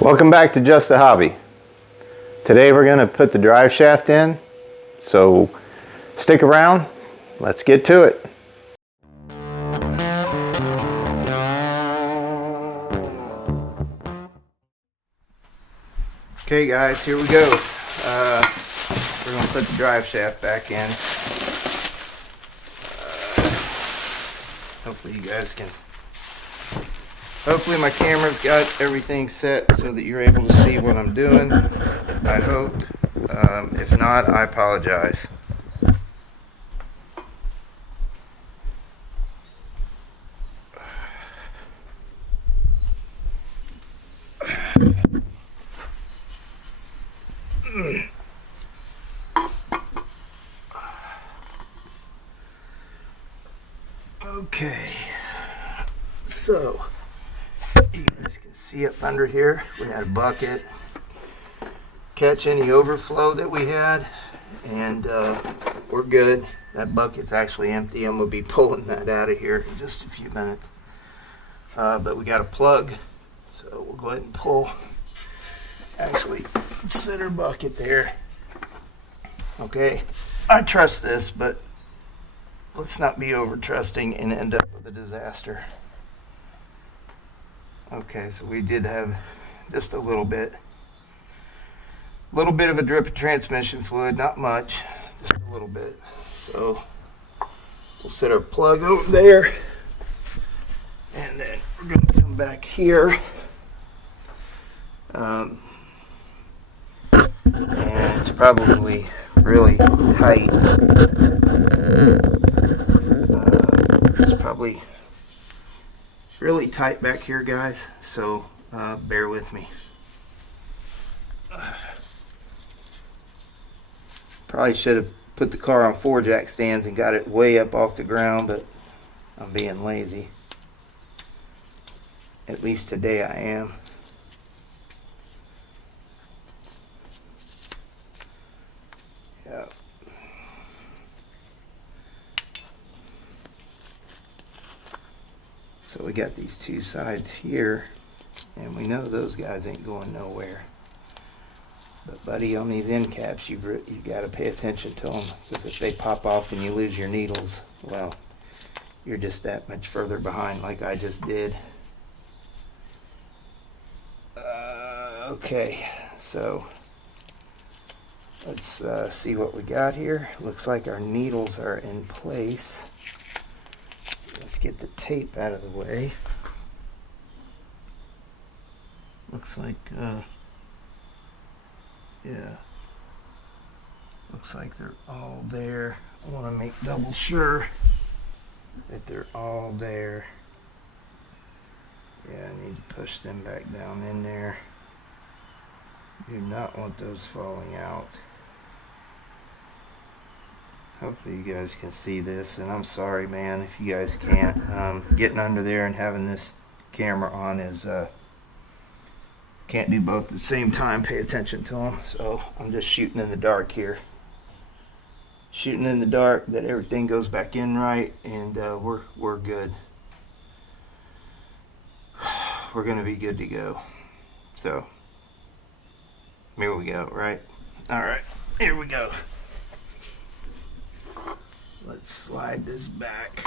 Welcome back to Just a Hobby. Today we're going to put the drive shaft in, so stick around, let's get to it. Okay guys, here we go. We're going to put the drive shaft back in. Hopefully you guys can... Hopefully my camera's got everything set so that you're able to see what I'm doing. I hope. If not, I apologize. Okay, so you guys can see up under here we had a bucket, catch any overflow that we had, and we're good. That bucket's actually empty. I'm going to be pulling that out of here in just a few minutes, but we got a plug, so we'll go ahead and pull. Actually, center bucket there. Okay, I trust this, but let's not be over trusting and end up with a disaster. Okay, so we did have just a little bit of a drip of transmission fluid, not much, just a little bit. So we'll set our plug over there, and then we're going to come back here, and it's probably really tight. It's probably really tight back here, guys, so bear with me. Probably should have put the car on 4-jack stands and got it way up off the ground, but I'm being lazy. At least today I am. Yeah. So we got these two sides here, and we know those guys ain't going nowhere. But buddy, on these end caps, you've got to pay attention to them, because if they pop off and you lose your needles, well, you're just that much further behind, like I just did. Okay, so let's see what we got here. Looks like our needles are in place. Let's get the tape out of the way. Looks like, yeah. Looks like they're all there. I want to make double sure that they're all there. Yeah, I need to push them back down in there. Do not want those falling out. Hopefully you guys can see this, and I'm sorry, man, if you guys can't. Getting under there and having this camera on is can't do both at the same time. Pay attention to them. So I'm just shooting in the dark here. Shooting in the dark that everything goes back in right, and we're good. We're gonna be good to go. So here we go. Right. All right. Here we go. Let's slide this back.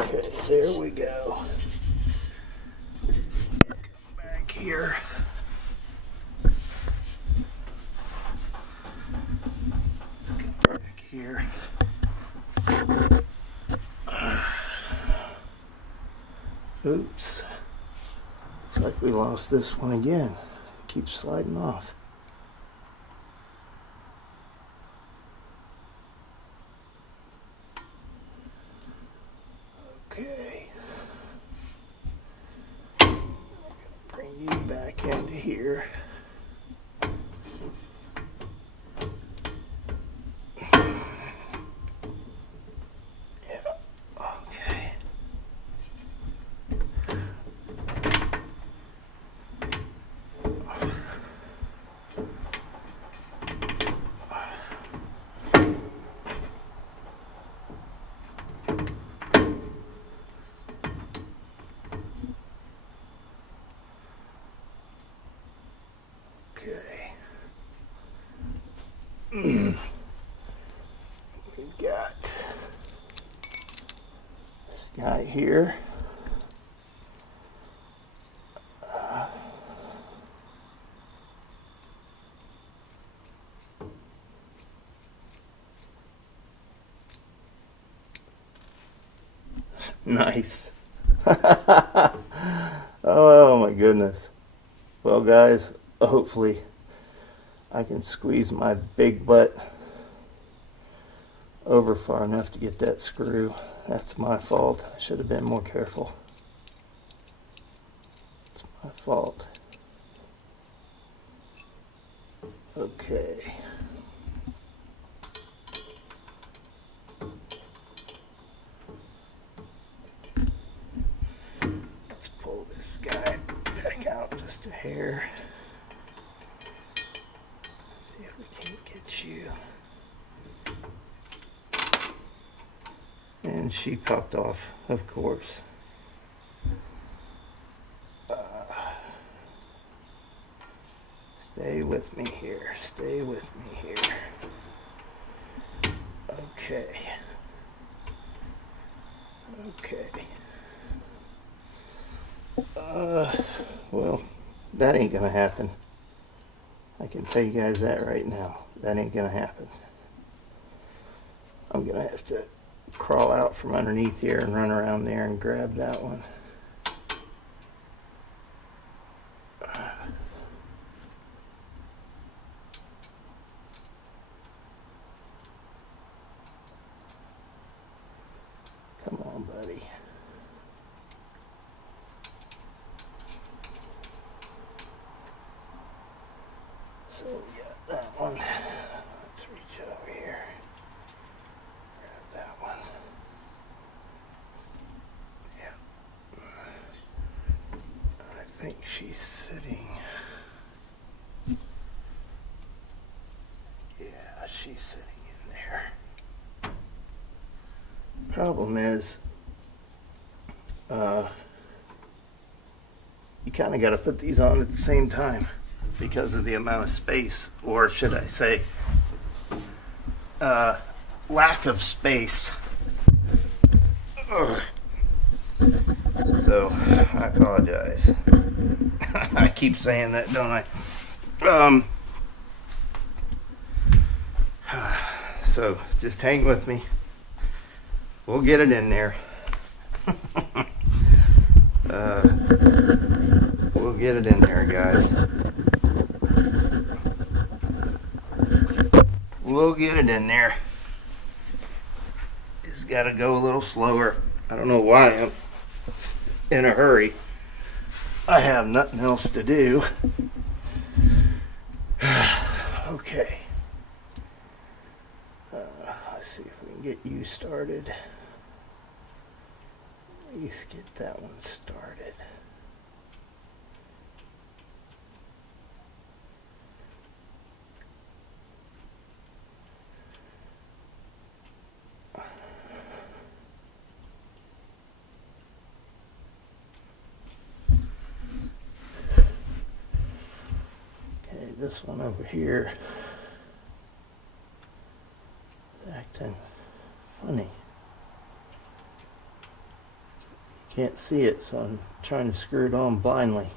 Okay, there we go. Come back here. Come back here. Oops. Looks like like we lost this one again. Keeps sliding off. Okay. Bring you back into here. We've got this guy here. Nice. Oh my goodness. Well guys, hopefully I can squeeze my big butt over far enough to get that screw. That's my fault. I should have been more careful. It's my fault. Okay. Let's pull this guy back out just a hair. See if we can't get you. And she popped off, of course. Stay with me here. Stay with me here. Okay. Okay. Well, that ain't gonna happen. I can tell you guys that right now. That ain't gonna happen. I'm gonna have to crawl out from underneath here and run around there and grab that one. Come on, buddy. So we got that one. Let's reach over here. Grab that one. Yeah. I think she's sitting. Yeah, she's sitting in there. Problem is, you kind of got to put these on at the same time because of the amount of space, or should I say, lack of space. Ugh. So, I apologize. I keep saying that, don't I? So, just hang with me. We'll get it in there. We'll get it in there, guys. We'll get it in there. It's got to go a little slower. I don't know why I'm in a hurry. I have nothing else to do. Okay. Let's see if we can get you started. At least get that one started. Okay, this one over here is acting funny. Can't see it, so I'm trying to screw it on blindly.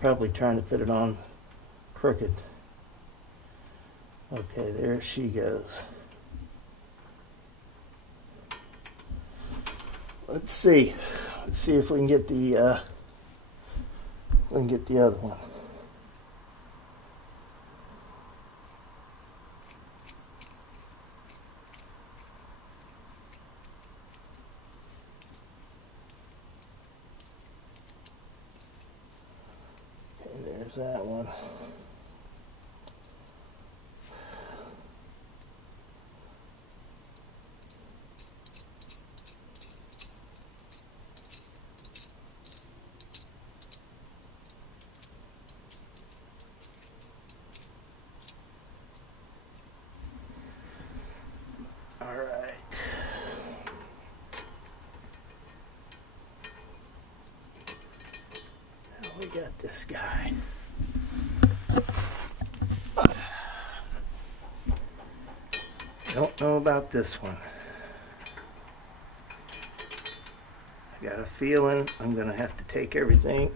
Probably trying to put it on crooked. Okay, there she goes. Let's see. Let's see if we can get the we can get the other one. Okay, there's that one. We got this guy. Don't know about this one. I got a feeling I'm gonna have to take everything.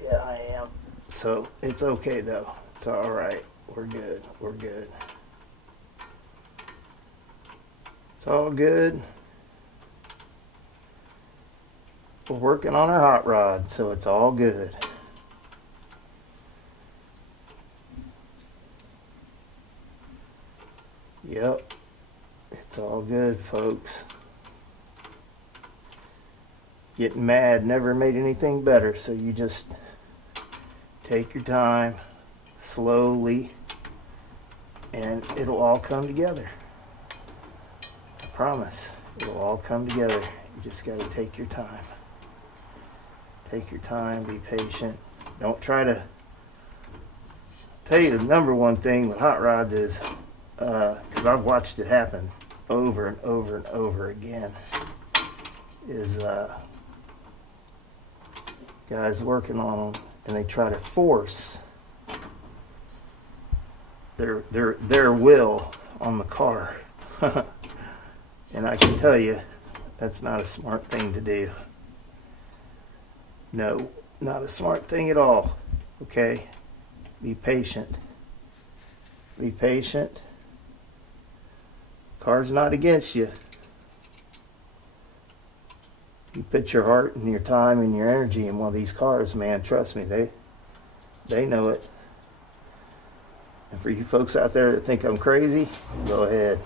Yeah, I am. So it's okay though. It's all right. We're good. We're good. It's all good. We're working on our hot rod, so it's all good. Yep, it's all good, folks. Getting mad never made anything better, so you just take your time, slowly, and it'll all come together. I promise, it'll all come together. You just got to take your time. Take your time, be patient. Don't try to... tell you the number one thing with hot rods is, because I've watched it happen over and over and over again, is guys working on them and they try to force their will on the car. And I can tell you that's not a smart thing to do. No, not a smart thing at all. Okay? Be patient. Be patient. Car's not against you. You put your heart and your time and your energy in one of these cars, man, trust me, they know it. And for you folks out there that think I'm crazy, go ahead.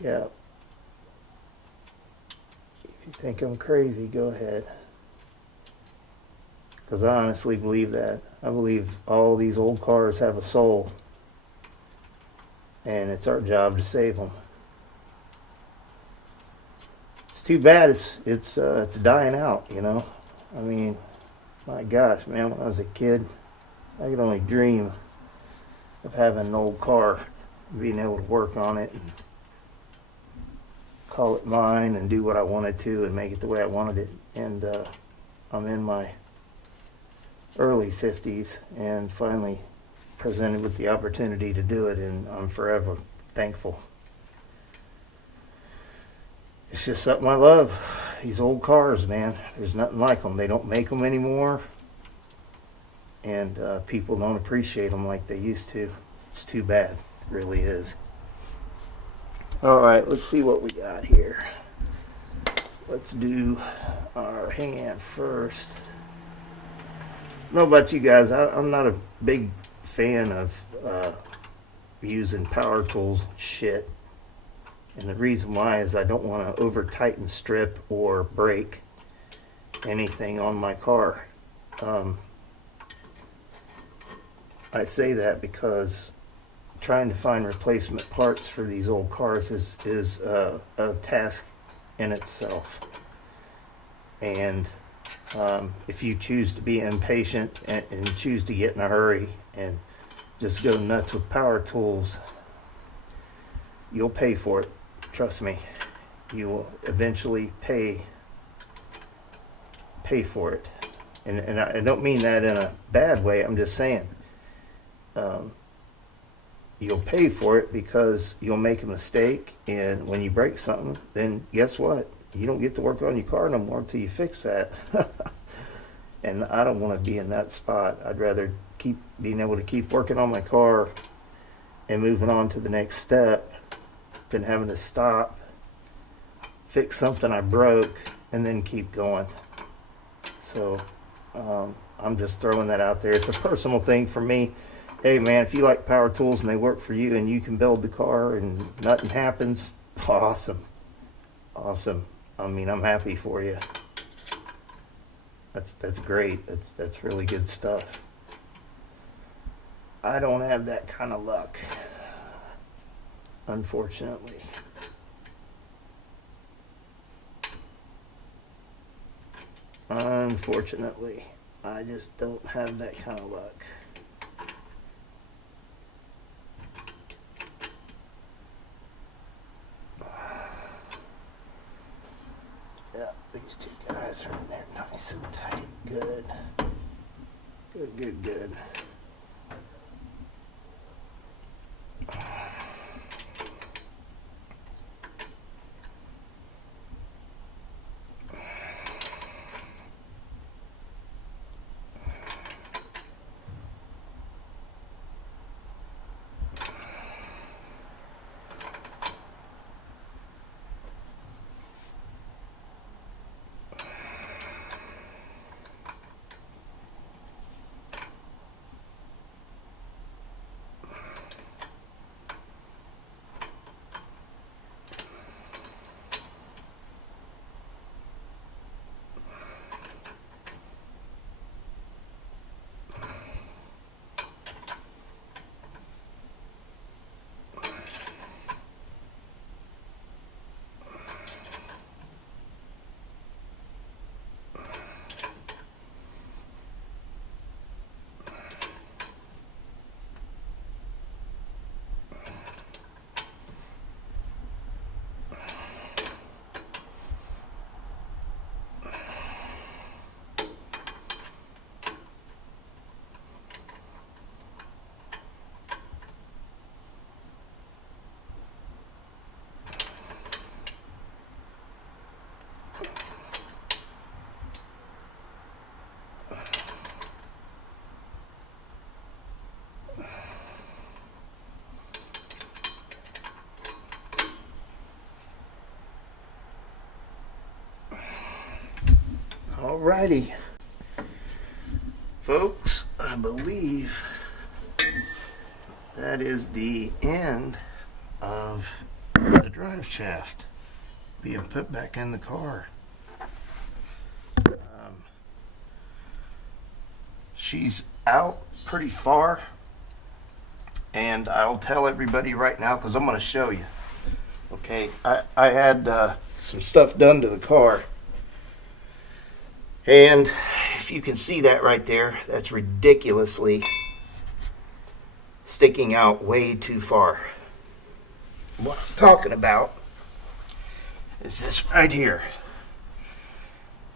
Yeah. If you think I'm crazy, go ahead. Because I honestly believe that. I believe all these old cars have a soul. And it's our job to save them. It's too bad it's dying out, you know. I mean, my gosh, man, when I was a kid, I could only dream of having an old car and being able to work on it and call it mine and do what I wanted to and make it the way I wanted it. And I'm in my early 50s and finally presented with the opportunity to do it, and I'm forever thankful. It's just something I love. These old cars, man, there's nothing like them. They don't make them anymore, and people don't appreciate them like they used to. It's too bad. It really is. Alright, let's see what we got here. Let's do our hand first. I don't know about you guys, I'm not a big fan of using power tools shit. And the reason why is I don't want to over tighten, strip, or break anything on my car. I say that because trying to find replacement parts for these old cars is a task in itself. And if you choose to be impatient and choose to get in a hurry and just go nuts with power tools, you'll pay for it. Trust me, you will eventually pay for it. And I don't mean that in a bad way. I'm just saying you'll pay for it because you'll make a mistake, and when you break something, then guess what? You don't get to work on your car no more until you fix that. And I don't want to be in that spot. I'd rather keep being able to keep working on my car and moving on to the next step than having to stop, fix something I broke, and then keep going. So I'm just throwing that out there. It's a personal thing for me. Hey man, if you like power tools and they work for you and you can build the car and nothing happens, awesome. Awesome. I mean, I'm happy for you. That's great. That's really good stuff. I don't have that kind of luck, unfortunately. Unfortunately, I just don't have that kind of luck. Yeah, these two guys are in there nice and tight. Good. Good, good, good. Alrighty, folks, I believe that is the end of the drive shaft being put back in the car. She's out pretty far, and I'll tell everybody right now because I'm going to show you. Okay, I had some stuff done to the car. And if you can see that right there, that's ridiculously sticking out way too far. What I'm talking about is this right here.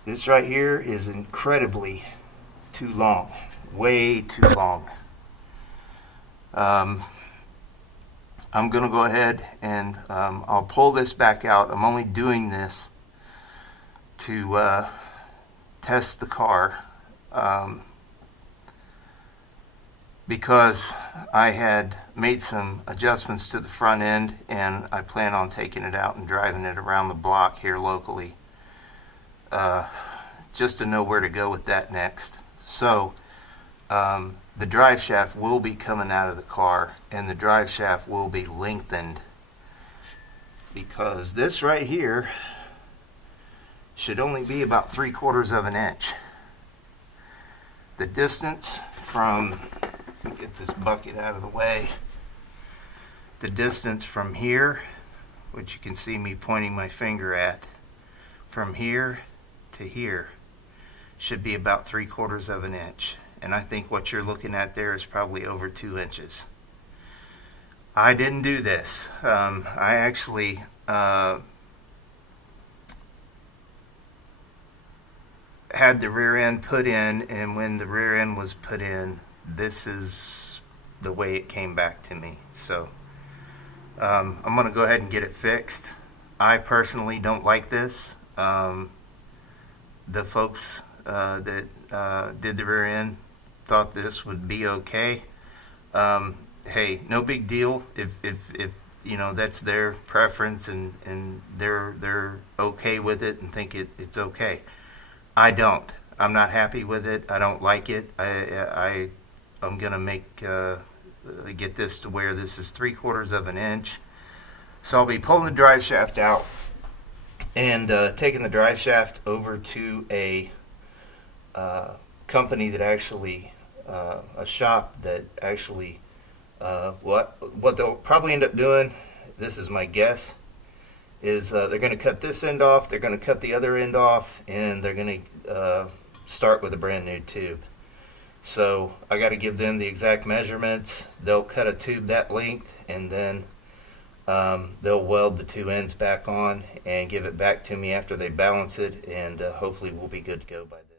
This right here is incredibly too long, way too long. I'm going to go ahead and I'll pull this back out. I'm only doing this to test the car because I had made some adjustments to the front end, and I plan on taking it out and driving it around the block here locally just to know where to go with that next. So the drive shaft will be coming out of the car, and the drive shaft will be lengthened because this right here should only be about 3/4 of an inch. The distance from, let me get this bucket out of the way, the distance from here, which you can see me pointing my finger at, from here to here should be about 3/4 of an inch. And I think what you're looking at there is probably over 2 inches. I didn't do this. I actually had the rear end put in, and when the rear end was put in, this is the way it came back to me. So I'm going to go ahead and get it fixed. I personally don't like this. The folks that did the rear end thought this would be okay. Hey, no big deal if you know that's their preference and they're okay with it and think it's okay. I don't. I'm not happy with it. I don't like it. I'm gonna get this to where this is 3/4 of an inch. So I'll be pulling the drive shaft out and taking the drive shaft over to a company that actually, a shop that actually, what they'll probably end up doing, this is my guess, is they're going to cut this end off, they're going to cut the other end off, and they're going to start with a brand new tube. So I got to give them the exact measurements. They'll cut a tube that length, and then they'll weld the two ends back on and give it back to me after they balance it, and hopefully we'll be good to go by then.